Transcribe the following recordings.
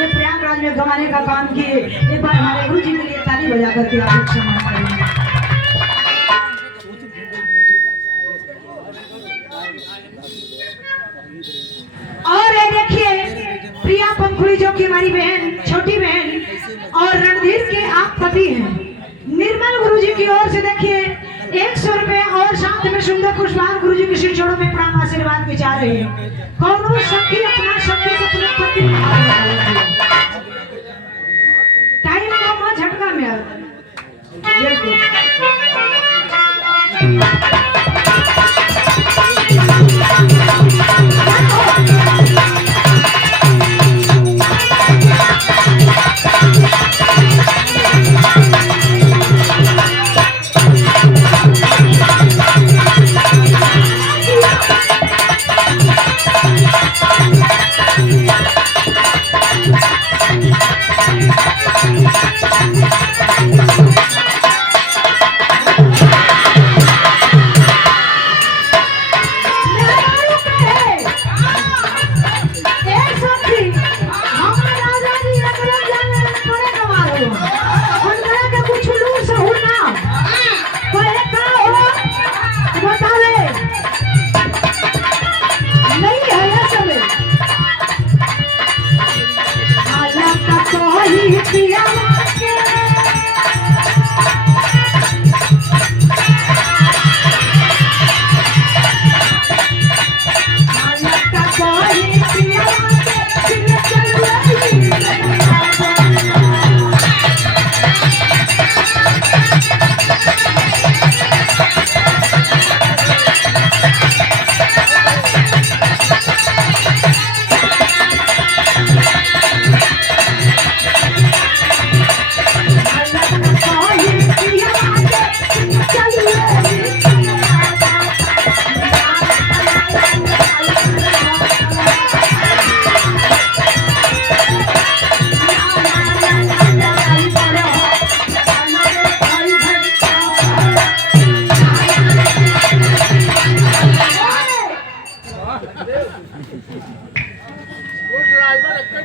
ये प्रयागराज में गवाने का काम किए। एक बार हमारे गुरु जी के लिए ताली बजा करके आप लोग सम्मान करेंगे। और ये देखिए प्रिया पंखुड़ी जो कि हमारी बहन, छोटी बहन और रणधीर के आप पति हैं, निर्मल गुरु जी की ओर से देखिए 100 रुपए और साथ में सुंदर पुष्पान गुरु जी के श्री चरणों में प्रणाम आशीर्वाद विचार रहे हैं। कौन सखी अपना सखी अपना पति टाइम को झटका में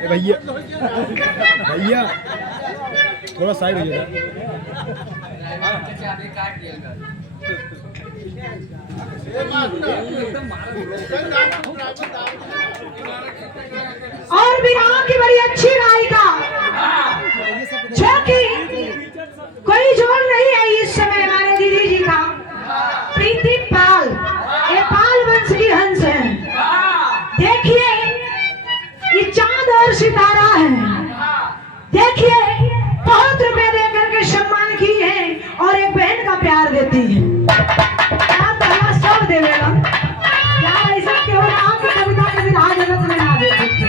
भैया भैया थोड़ा साइड हो जाए। और बिहार की बड़ी अच्छी गायिका जो कि कोई जोड़ नहीं है इस समय हमारे दीदी जी का, प्रीति पाल, ये पाल वंश की हंस है। देखिए ये चांद और सितारा है। देखिए बहुत रुपए दे करके सम्मान की है और एक बहन का प्यार देती है। सब देवेगा यार, ऐसा क्यों नाम की कविता के बिना जगत में ना दे सकते,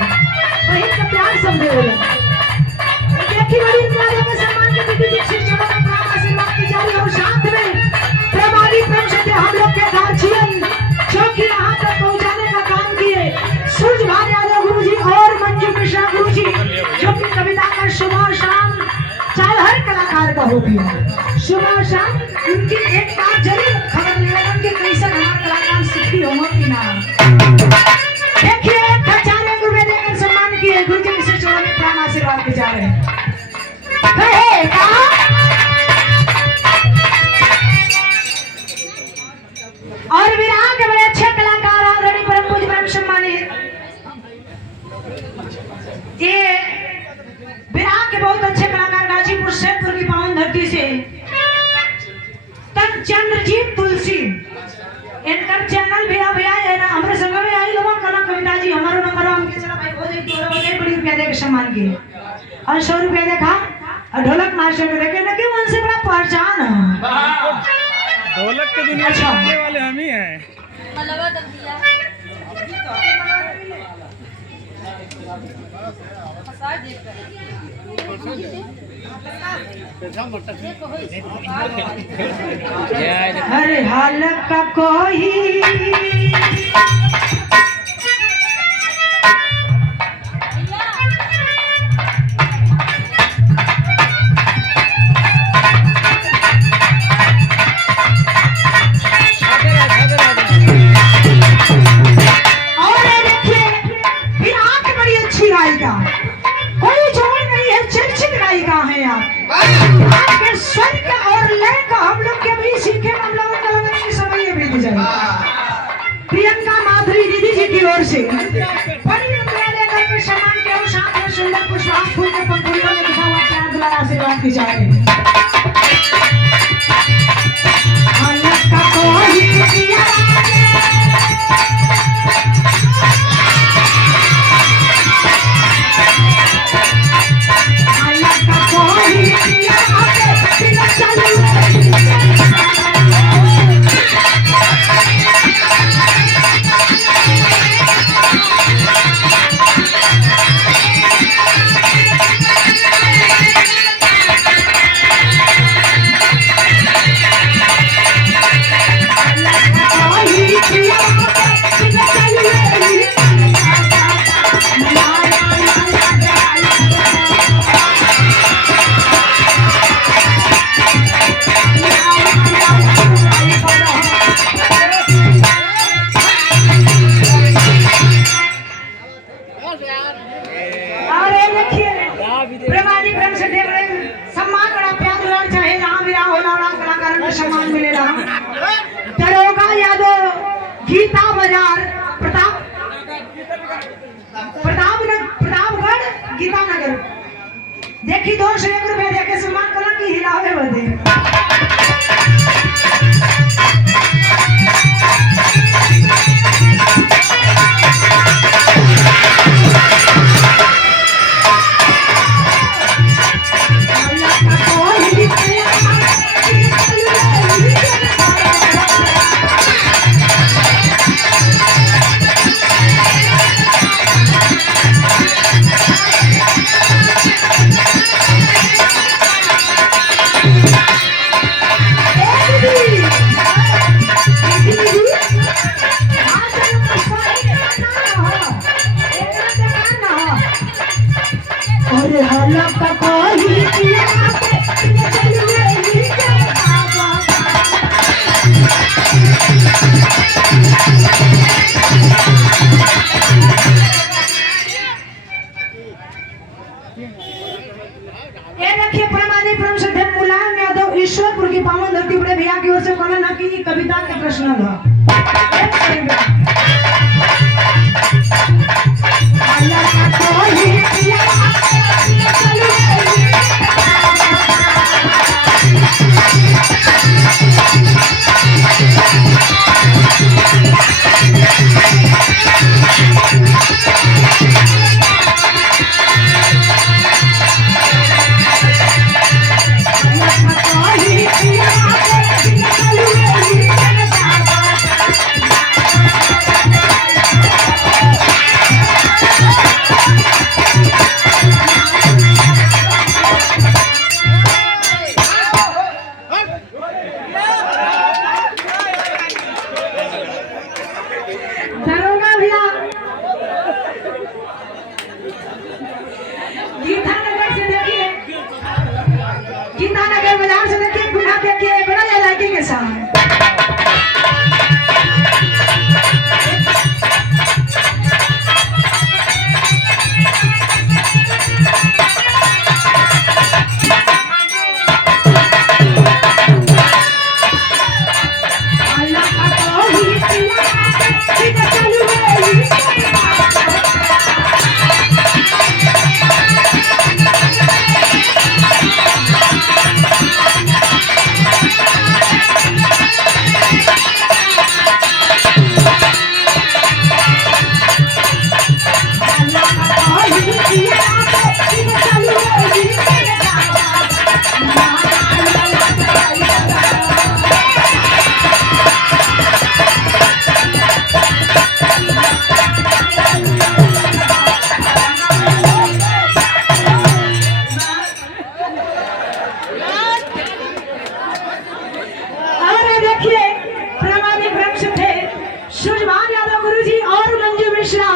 बहन का प्यार सब देवेगा। देखिए बड़ी इंदिरा देकर सम्मान के दीदी जी शिक्षकों का प्राण आशीर्वाद की जारी और साथ में प्रभावी प्रेम से हम लोग के गार्जियन जो कि यहाँ तक पहुँचाने का काम किए सूर्य भान यादव गुरु जी और मंजू मिश्रा गुरु जी जो कि कविता का सुबह शाम चाहे हर कलाकार का हो गया सुबह शाम उनकी एक बात जरूर खबर लेना कि कैसे हमारा कलाकार सीखी होगा कि ना। देखिए खचारे गुरु देकर सम्मान किए गुरु जी से चरणों में प्राण आशीर्वाद के जा रहे हैं। और विराट के बड़े अच्छे कलाकार आदरणीय परम पूज्य परम सम्मानित ये विराट के बहुत अच्छे कलाकार गाजीपुर सैदपुर की पावन धरती से तन चंद्रजीत तुलसी इनका चैनल भी अब है ना हमारे संग में आई लोगों कला कविता जी हमारा नंबर हमके चला भाई हो जाए तो बड़े बड़ी रुपया देकर सम्मान किए और 100 रुपया देखा और ढोलक मास्टर को देखे ना कि उनसे बड़ा पहचान है। ढोलक के दुनिया में आने वाले हम ही हैं। अरे हालत का कोई से बड़ी रुपया लेकर के सम्मान के और साथ में सुंदर पुष्पांजलि फूल के पंखुड़ियों में दिखा हुआ प्यार दुलार आशीर्वाद की जाए। अलग का कोई दिया सम्मान मिलेगा। दरोगा यादव, गीता बाजार, प्रतापगढ़, गीतानगर। देखी 201 रुपए देके सम्मान करा की हिलावे बदे। अरे हल्ला का कोई ये देखिए परमानी परम श्रद्धेय मुलायम यादव ईश्वरपुर की पावन धरती बड़े भैया की ओर से कमेंट ना की कविता के प्रश्न था। गीतानगर बाजार से देखिए गुना देखिए बड़ा इलाके के साथ सूर्यभान यादव गुरुजी और मंजू मिश्रा